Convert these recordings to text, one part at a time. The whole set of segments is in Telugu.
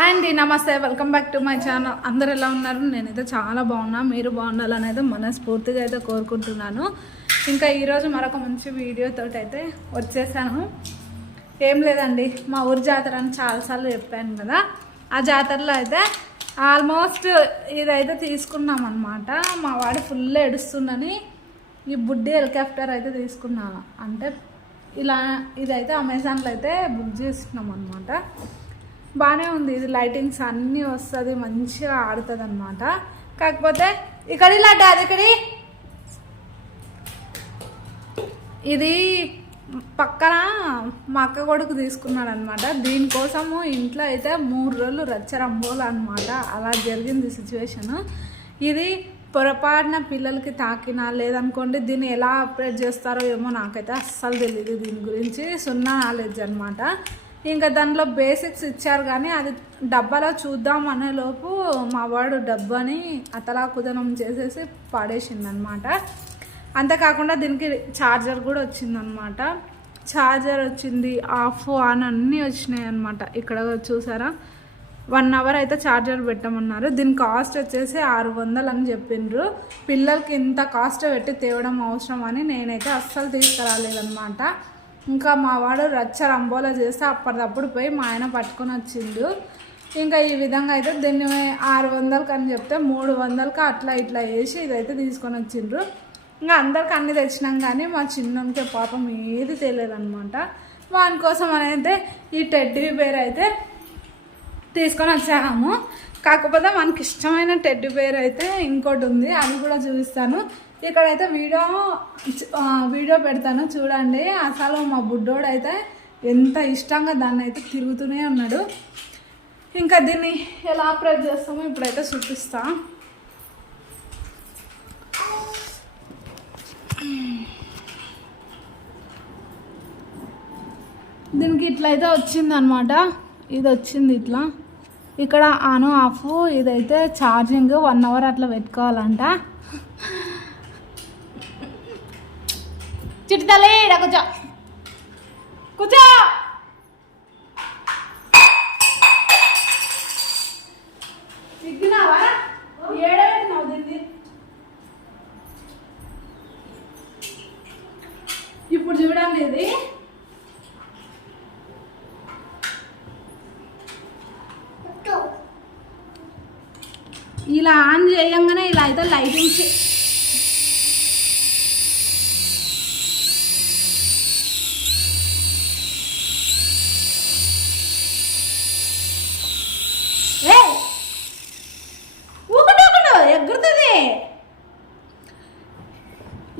అండ్ నమస్తే. Welcome back to my channel అందరు ఎలా ఉన్నారు? నేనైతే చాలా బాగున్నా. మీరు బాగుండాలని అయితే మనస్ఫూర్తిగా అయితే కోరుకుంటున్నాను. ఇంకా ఈరోజు మరొక మంచి వీడియోతో అయితే వచ్చేసాను. ఏం లేదండి మా ఊరి జాతర అని చాలాసార్లు చెప్పాను కదా. ఆ జాతరలో అయితే ఆల్మోస్ట్ ఇదైతే తీసుకున్నాం అనమాట మా వాడు ఫుల్ ఏడుస్తుందని ఈ బుడ్డి హెలికాప్టర్ అయితే తీసుకున్నాను. అంటే ఇలా ఇదైతే అమెజాన్లో అయితే బుక్ చేసుకున్నాం అనమాట బాగానే ఉంది. ఇది లైటింగ్స్ అన్నీ వస్తుంది మంచిగా ఆడుతుంది అనమాట కాకపోతే ఇక్కడ లడ్డు అది ఇక్కడి. ఇది పక్కన మా అక్క కొడుకు తీసుకున్నాడు అనమాట దీనికోసము ఇంట్లో అయితే మూడు రోజులు రచ్చరంబోలు అనమాట అలా జరిగింది సిచ్యువేషన్ ఇది పొరపాటున పిల్లలకి తాకినా లేదనుకోండి దీన్ని ఎలా ఆపరేట్ చేస్తారో ఏమో నాకైతే అస్సలు తెలియదు దీని గురించి. సున్నా నాలెడ్జ్ అనమాట ఇంకా దానిలో బేసిక్స్ ఇచ్చారు కానీ అది డబ్బాలో చూద్దాం అనేలోపు మా వాడు డబ్బాని అతలా కుదనం చేసేసి పాడేసిందనమాట. అనమాట అంతేకాకుండా దీనికి ఛార్జర్ కూడా వచ్చిందనమాట. ఛార్జర్ వచ్చింది ఆఫ్ ఆన్ అన్నీ వచ్చినాయి అనమాట ఇక్కడ చూసారా? వన్ అవర్ అయితే ఛార్జర్ పెట్టమన్నారు. దీని కాస్ట్ వచ్చేసి ఆరు వందలు అని చెప్పిండ్రు. పిల్లలకి ఇంత కాస్ట్ పెట్టి తేవడం అవసరం అని నేనైతే అస్సలు తీసుకురాలేదనమాట. ఇంకా మా వాడు రచ్చ రంబోలా చేస్తే అప్పటిదప్పుడు పోయి మా ఆయన పట్టుకొని వచ్చిండు. ఇంకా ఈ విధంగా అయితే దీన్ని ఆరు వందలకి అని చెప్తే మూడు వందలకి అట్లా ఇట్లా వేసి ఇదైతే తీసుకొని వచ్చిండ్రు. ఇంకా అందరికి అన్ని తెచ్చినాం కానీ మా చిన్నకే పాపం ఏది తెలియదు అనమాట వాని కోసం అయితే ఈ టెడ్డీ బేర్ అయితే తీసుకొని వచ్చాము. కాకపోతే మనకి ఇష్టమైన టెడ్డీ బేర్ అయితే ఇంకోటి ఉంది అది కూడా చూపిస్తాను. ఇక్కడైతే వీడియో వీడియో పెడతాను చూడండి. అసలు మా బుడ్డోడు అయితే ఎంత ఇష్టంగా దాన్ని అయితే తిరుగుతూనే ఉన్నాడు. ఇంకా దీన్ని ఎలా ఆపరేట్ చేస్తామో ఇప్పుడైతే చూపిస్తా. దీనికి ఇట్లయితే వచ్చింది అనమాట ఇది వచ్చింది ఇట్లా. ఇక్కడ ఆన్ ఆఫ్ ఇదైతే ఛార్జింగ్ వన్ అవర్ అట్లా పెట్టుకోవాలంట. చిట్టుతలే ఈడ కూర్చో. కూర్చో. సిగ్గునావా దీన్ని? ఇప్పుడు చూడండి ఇది. ఇలా ఆన్ చేయంగానే ఇలా అయితే లైటింగ్స్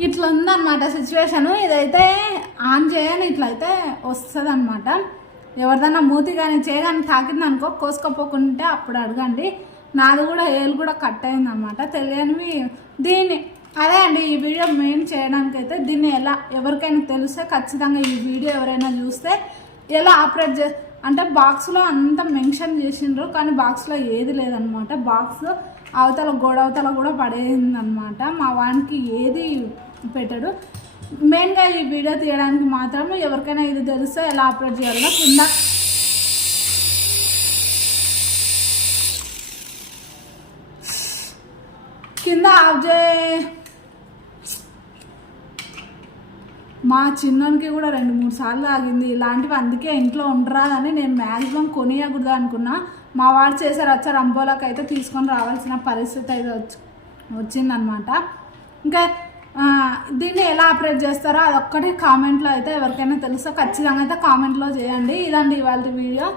ఇట్లా ఉందన్నమాట సిచ్యువేషను. ఇదైతే ఆన్ చేయని ఇట్లయితే వస్తుంది అనమాట ఎవరిదన్నా మూతి కానీ చేయగాని తాకింది అనుకో కోసుకోపోకుంటే అప్పుడు అడగండి. నాది కూడా ఏలు కూడా కట్ అయిందనమాట తెలియనివి దీన్ని అదే అండి ఈ వీడియో మెయిన్ చేయడానికి అయితే దీన్ని ఎలా ఎవరికైనా తెలిస్తే ఖచ్చితంగా ఈ వీడియో ఎవరైనా చూస్తే ఎలా ఆపరేట్ చే అంటే బాక్స్లో అంతా మెన్షన్ చేసిండ్రు కానీ బాక్స్లో ఏది లేదనమాట బాక్స్ అవతల గోడ అవతల కూడా పడేసింది అనమాట మా వానికి ఏది పెట్టాడు. మెయిన్గా ఈ వీడియో తీయడానికి మాత్రం ఎవరికైనా ఇది తెలుస్తే ఎలా ఆపరేట్ చేయాలో కింద కింద ఆఫ్ చే మా చిన్నోనికి కూడా రెండు మూడు సార్లు ఆగింది. ఇలాంటివి అందుకే ఇంట్లో ఉండరాదని నేను మ్యాక్సిమం కొనియకూడదు అనుకున్నా. మా వాడు చేసే రచ్చ రంబోలకు అయితే తీసుకొని రావాల్సిన పరిస్థితి అయితే వచ్చి వచ్చిందనమాట ఇంకా దీన్ని ఎలా ఆపరేట్ చేస్తారో అదొక్కటి కామెంట్లో అయితే ఎవరికైనా తెలుసో? ఖచ్చితంగా అయితే కామెంట్లో చేయండి. ఇదండి ఇవాళ వీడియో.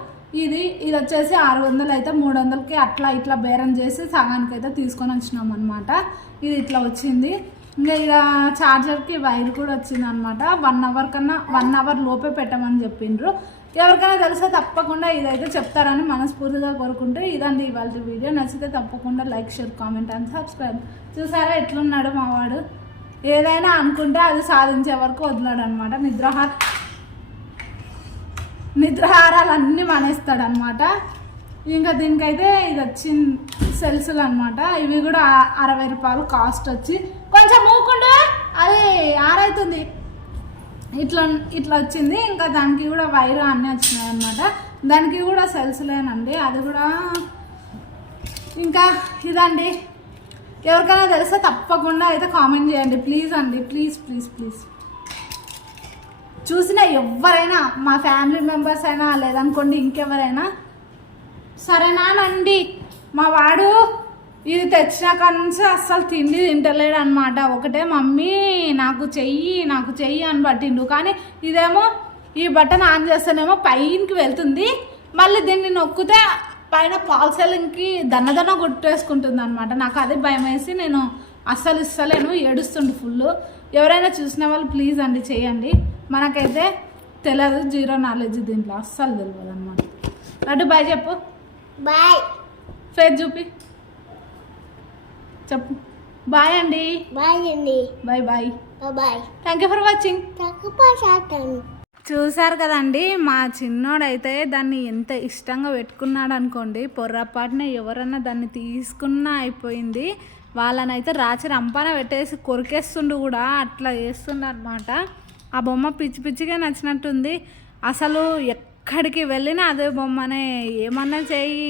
ఇది ఇది వచ్చేసి ఆరు వందలు అయితే మూడు వందలకి అట్లా ఇట్లా బేరం చేసి సగానికి అయితే తీసుకొని వచ్చినాం అనమాట ఇది ఇట్లా వచ్చింది. ఇంకా ఇక ఛార్జర్కి వైర్ కూడా వచ్చింది అనమాట వన్ అవర్ కన్నా వన్ అవర్ లోపే పెట్టమని చెప్పిండ్రు. ఎవరికైనా తెలిస్తే తప్పకుండా ఇదైతే చెప్తారని మనస్ఫూర్తిగా కోరుకుంటూ ఇదండి ఇవాళ వీడియో. నచ్చితే తప్పకుండా like share comment and subscribe. చూసారా ఎట్లున్నాడు మావాడు ఏదైనా అనుకుంటే అది సాధించే వరకు వదిలాడు అనమాట నిద్రాహార నిద్రాహారాలు అన్నీ మానేస్తాడు అనమాట ఇంకా దీనికైతే ఇది వచ్చింది సెల్స్లు అనమాట ఇవి కూడా అరవై రూపాయలు కాస్ట్ వచ్చి కొంచెం మూకుండా అది ఆరైతుంది. ఇట్లా ఇట్లా వచ్చింది. ఇంకా దానికి కూడా వైర్ అన్నీ వచ్చినాయి అనమాట దానికి కూడా సెల్స్ లేనండి. అది కూడా ఇంకా ఇదండి. ఎవరికైనా తెలిస్తే తప్పకుండా అయితే కామెంట్ చేయండి. ప్లీజ్ అండి. ప్లీజ్ ప్లీజ్ ప్లీజ్ చూసిన ఎవరైనా మా ఫ్యామిలీ మెంబర్స్ అయినా లేదనుకోండి ఇంకెవరైనా సరేనానండి మా వాడు ఇది తెచ్చినాక నుంచి అస్సలు తిండి తింటలేడు అనమాట ఒకటే మమ్మీ నాకు చెయ్యి నాకు చెయ్యి అని పట్టిండు. కానీ ఇదేమో ఈ బటన్ ఆన్ చేస్తేనేమో పైకి వెళ్తుంది. మళ్ళీ దీన్ని నొక్కితే పైన పాల్సెలింగ్కి దన్నదన్న కొట్టేసుకుంటుంది అనమాట నాకు అదే భయం వేసి నేను అస్సలు ఇస్తలేను ఏడుస్తుండు ఫుల్. ఎవరైనా చూసిన వాళ్ళు ప్లీజ్ అండి చేయండి. మనకైతే తెలియదు జీరో నాలెడ్జ్ దీంట్లో. అస్సలు తెలియదు అనమాట అటు బాయ్ చెప్పు. బాయ్. ఫేస్ చూపి. చెప్పు. బాయ్ అండి. బాయ్ అండి. Bye bye bye thank you for watching చూసారు కదండి మా చిన్నోడైతే దాన్ని ఎంత ఇష్టంగా పెట్టుకున్నాడు అనుకోండి పొర్రపాటున ఎవరన్నా దాన్ని తీసుకున్నా అయిపోయింది. వాళ్ళనైతే రాచి రంపాన పెట్టేసి కొరికేస్తుండు కూడా అట్లా చేస్తుండు అనమాట ఆ బొమ్మ పిచ్చి పిచ్చిగా నచ్చినట్టుంది. అసలు ఎక్కడికి వెళ్ళినా అదే బొమ్మనే ఏమన్నా చేయి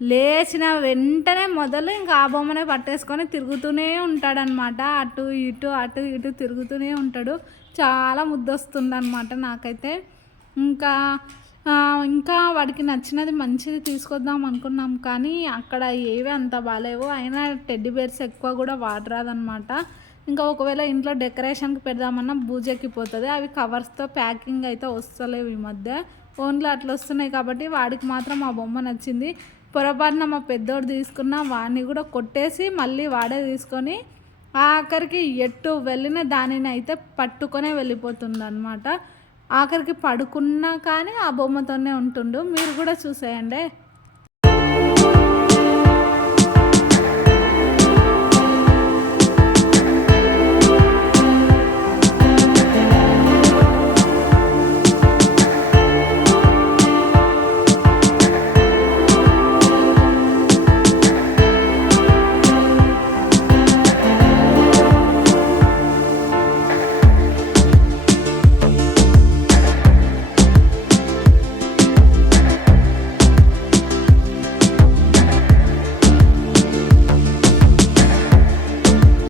లేచిన వెంటనే మొదలు ఇంకా ఆ బొమ్మనే పట్టేసుకొని తిరుగుతూనే ఉంటాడనమాట అటు ఇటు అటు ఇటు తిరుగుతూనే ఉంటాడు. చాలా ముద్దొస్తుందనమాట నాకైతే. ఇంకా ఇంకా వాడికి నచ్చినది మంచిది తీసుకొద్దాం అనుకున్నాం కానీ అక్కడ ఏవి అంత బాగాలేవు అయినా టెడ్డీ బేర్స్ ఎక్కువ కూడా వాడరాదనమాట ఇంకా ఒకవేళ ఇంట్లో డెకరేషన్కి పెడదామన్నా బూజెక్కిపోతుంది అవి కవర్స్తో ప్యాకింగ్ అయితే వస్తలేవు ఈ మధ్య. ఓన్లీ అట్లా వస్తున్నాయి కాబట్టి వాడికి మాత్రం ఆ బొమ్మ నచ్చింది. పొరపాటున మా పెద్దోడు తీసుకున్న వాడిని కూడా కొట్టేసి మళ్ళీ వాడే తీసుకొని ఆఖరికి ఎట్టు వెళ్ళిన దానిని అయితే పట్టుకొనే వెళ్ళిపోతుంది అనమాట ఆఖరికి పడుకున్నా కానీ ఆ బొమ్మతోనే ఉంటుండు. మీరు కూడా చూసేయండి.